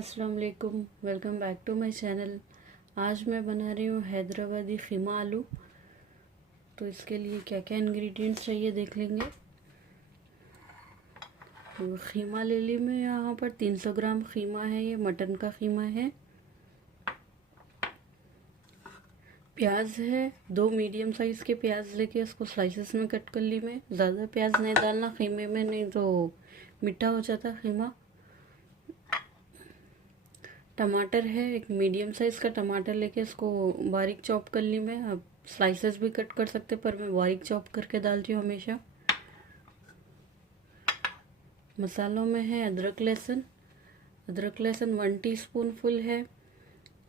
अस्सलाम वालेकुम, welcome back to my channel. आज मैं बना रही हूँ हैदराबादी ख़ीमा आलू। तो इसके लिए क्या क्या इंग्रेडिएंट्स चाहिए देख लेंगे। तो ख़ीमा ले ली मैं यहाँ पर 300 ग्राम ख़ीमा है, ये मटन का ख़ीमा है। प्याज है, 2 मीडियम साइज़ के प्याज लेके इसको स्लाइसेस में कट कर ली मैं। ज़्यादा प्याज नहीं डालना ख़ीमे में, नहीं तो मीठा हो जाता ख़ीमा। टमाटर है, एक मीडियम साइज़ का टमाटर लेके इसको बारीक चॉप कर ली मैं। आप स्लाइसेस भी कट कर सकते, पर मैं बारीक चॉप करके डालती हूँ हमेशा। मसालों में है अदरक लहसुन 1 टीस्पून फुल है।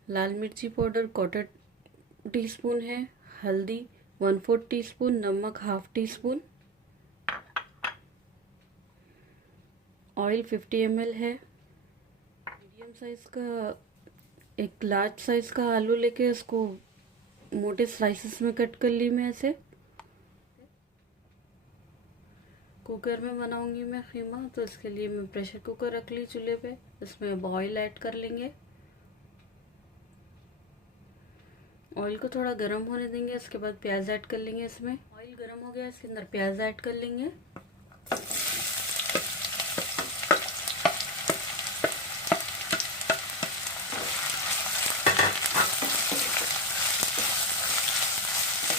लाल मिर्ची पाउडर 1/4 टीस्पून है। हल्दी 1/4 टीस्पून। नमक 1/2 टीस्पून। ऑयल 50 ml है। मीडियम साइज़ का एक लार्ज साइज़ का आलू लेके इसको मोटे स्लाइसेस में कट कर ली मैं ऐसे। कुकर में बनाऊंगी मैं ख़ीमा, तो इसके लिए मैं प्रेशर कुकर रख ली चूल्हे पे। इसमें ऑयल ऐड कर लेंगे। ऑयल को थोड़ा गर्म होने देंगे, इसके बाद प्याज ऐड कर लेंगे इसमें। ऑयल गर्म हो गया, इसके अंदर प्याज ऐड कर लेंगे।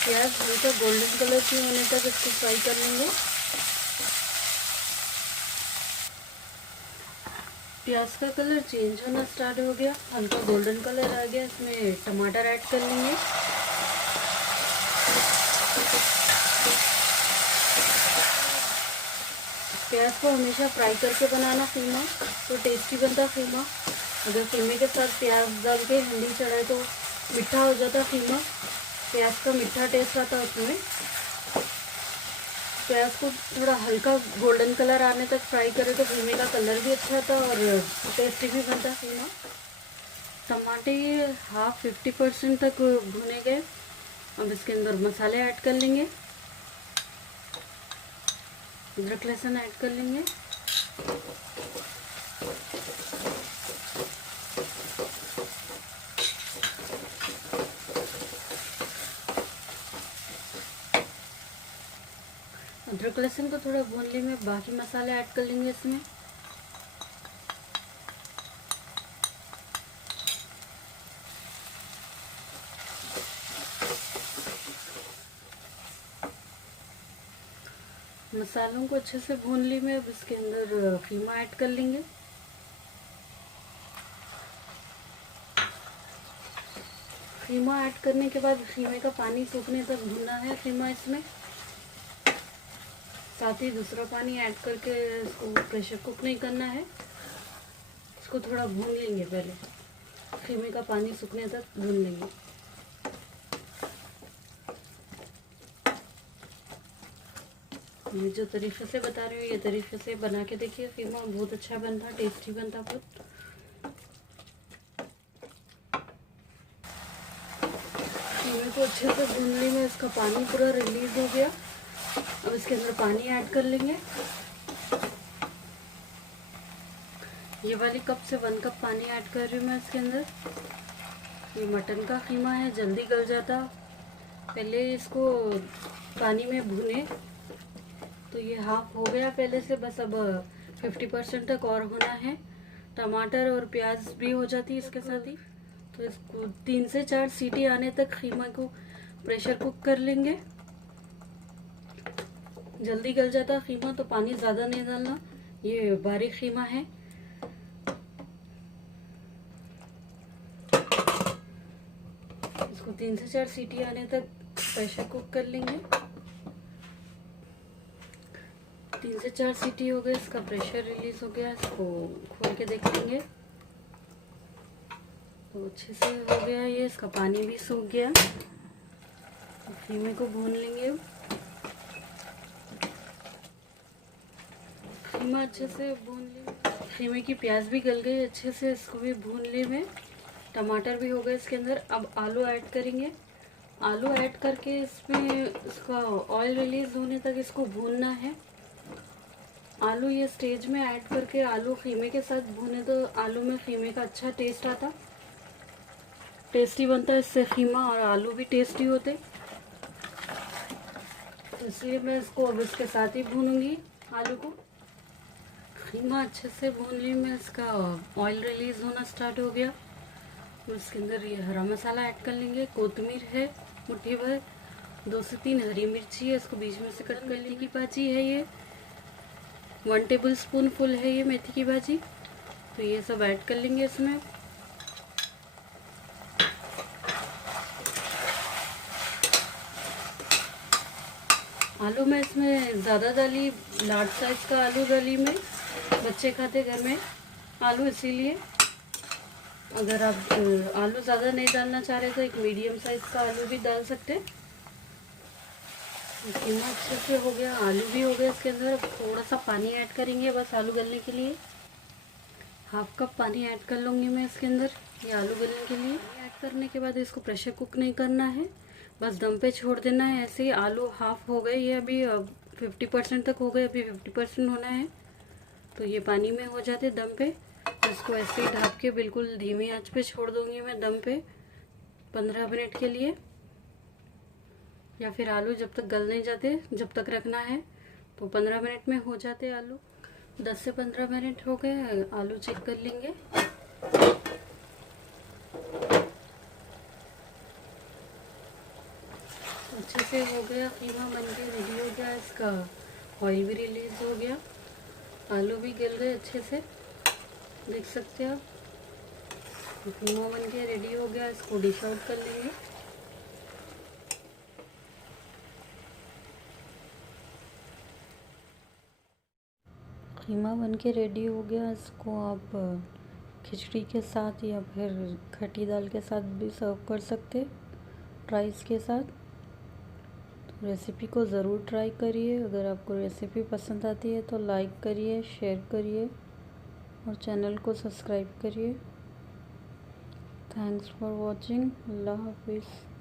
प्याज हल्का गोल्डन कलर की होने तक इसको फ्राई कर लेंगे। प्याज का कलर चेंज होना स्टार्ट हो गया, हल्का गोल्डन कलर आ गया। इसमें टमाटर ऐड कर लेंगे। प्याज को हमेशा फ्राई करके बनाना ख़ीमा, तो टेस्टी बनता ख़ीमा। अगर ख़ीमे के साथ प्याज डाल के हल्दी चढ़ाए तो मीठा हो जाता ख़ीमा। प्याज का मीठा टेस्ट आता है उसमें। प्याज को थोड़ा हल्का गोल्डन कलर आने तक फ्राई करें तो ख़ीमे का कलर भी अच्छा आता और टेस्टी भी बनता ख़ीमा। टमाटे 50% तक भुने गए। अब इसके अंदर मसाले ऐड कर लेंगे। अदरक लहसुन ऐड कर लेंगे। अदरक लहसुन को थोड़ा भून ले में बाकी मसाले ऐड कर लेंगे इसमें। मसालों को अच्छे से भून ली में, अब इसके अंदर ख़ीमा ऐड कर लेंगे। ख़ीमा ऐड करने के बाद ख़ीमे का पानी सूखने तक भूनना है ख़ीमा इसमें। साथ ही दूसरा पानी ऐड करके इसको प्रेशर कुक नहीं करना है, इसको थोड़ा भून लेंगे। पहले ख़ीमे का पानी सूखने तक भून लेंगे। ये जो तरीक़े से बता रही हूँ, ये तरीक़े से बना के देखिए। ख़ीमा बहुत अच्छा बनता, टेस्टी बनता बहुत। ख़ीमे को अच्छे से भून ली में, इसका पानी पूरा रिलीज़ हो गया। अब इसके अंदर पानी ऐड कर लेंगे। ये वाली कप से 1 कप पानी ऐड कर रही हूँ मैं इसके अंदर। ये मटन का ख़ीमा है, जल्दी गल जाता। पहले इसको पानी में भुने तो ये हाफ हो गया पहले से, बस अब 50% तक और होना है। टमाटर और प्याज भी हो जाती है इसके साथ ही। तो इसको 3 से 4 सीटी आने तक ख़ीमा को प्रेशर कुक कर लेंगे। जल्दी गल जाता ख़ीमा, तो पानी ज़्यादा नहीं डालना। ये बारीक ख़ीमा है। इसको 3 से 4 सीटी आने तक प्रेशर कुक कर लेंगे। 3 से 4 सीटी हो गए, इसका प्रेशर रिलीज़ हो गया। इसको खोल के देख लेंगे तो अच्छे से हो गया ये। इसका पानी भी सूख गया। ख़ीमे को भून लेंगे। ख़ीमा अच्छे से भून ली, ख़ीमे की प्याज भी गल गई अच्छे से, इसको भी भून ली मैं। टमाटर भी हो गए इसके अंदर। अब आलू ऐड करेंगे। आलू ऐड करके इसमें इसका ऑयल रिलीज़ होने तक इसको भूनना है। आलू ये स्टेज में ऐड करके आलू खीमे के साथ भूने तो आलू में खीमे का अच्छा टेस्ट आता, टेस्टी बनता है। इससे खीमा और आलू भी टेस्टी होते, तो इसलिए मैं इसको अब इसके साथ ही भूनूंगी आलू को। खीमा अच्छे से भून ली मैं, इसका ऑयल रिलीज होना स्टार्ट हो गया। और इसके अंदर ये हरा मसाला ऐड कर लेंगे। कोतमीर है मुट्ठी भर, 2 से 3 हरी मिर्ची है, इसको बीच में से कट कर ली की भाजी है ये। 1 टेबल स्पून फुल है ये मेथी की भाजी। तो ये सब ऐड कर लेंगे इसमें। आलू मैं इसमें ज़्यादा डाली, लार्ज साइज़ का आलू डाली मैं, बच्चे खाते घर में आलू, इसीलिए। अगर आप आलू ज़्यादा नहीं डालना चाह रहे तो एक मीडियम साइज़ का आलू भी डाल सकते। कीमा अच्छे से हो गया, आलू भी हो गया। इसके अंदर थोड़ा सा पानी ऐड करेंगे बस आलू गलने के लिए। 1/2 कप पानी ऐड कर लूँगी मैं इसके अंदर, ये आलू गलने के लिए। ऐड करने के बाद इसको प्रेशर कुक नहीं करना है, बस दम पे छोड़ देना है। ऐसे ही आलू हाफ हो गए, ये अभी 50% तक हो गए, अभी 50% होना है। तो ये पानी में हो जाते दम पे। तो इसको ऐसे ही ढक के बिल्कुल धीमी आंच पे छोड़ दूँगी मैं दम पे 15 मिनट के लिए, या फिर आलू जब तक गल नहीं जाते जब तक रखना है। तो 15 मिनट में हो जाते आलू। 10 से 15 मिनट हो गए, आलू चेक कर लेंगे। अच्छे से हो गया, कीमा बन के रेडी हो गया, इसका ऑयल भी रिलीज हो गया, आलू भी गल गए अच्छे से, देख सकते हैं आप। कीमा बन के रेडी हो गया, इसको डिश आउट कर लेंगे। कीमा बन के रेडी हो गया, इसको आप खिचड़ी के साथ या फिर खट्टी दाल के साथ भी सर्व कर सकते, राइस के साथ। तो रेसिपी को ज़रूर ट्राई करिए। अगर आपको रेसिपी पसंद आती है तो लाइक करिए, शेयर करिए और चैनल को सब्सक्राइब करिए। Thanks for watching. अल्लाह हाफिज़।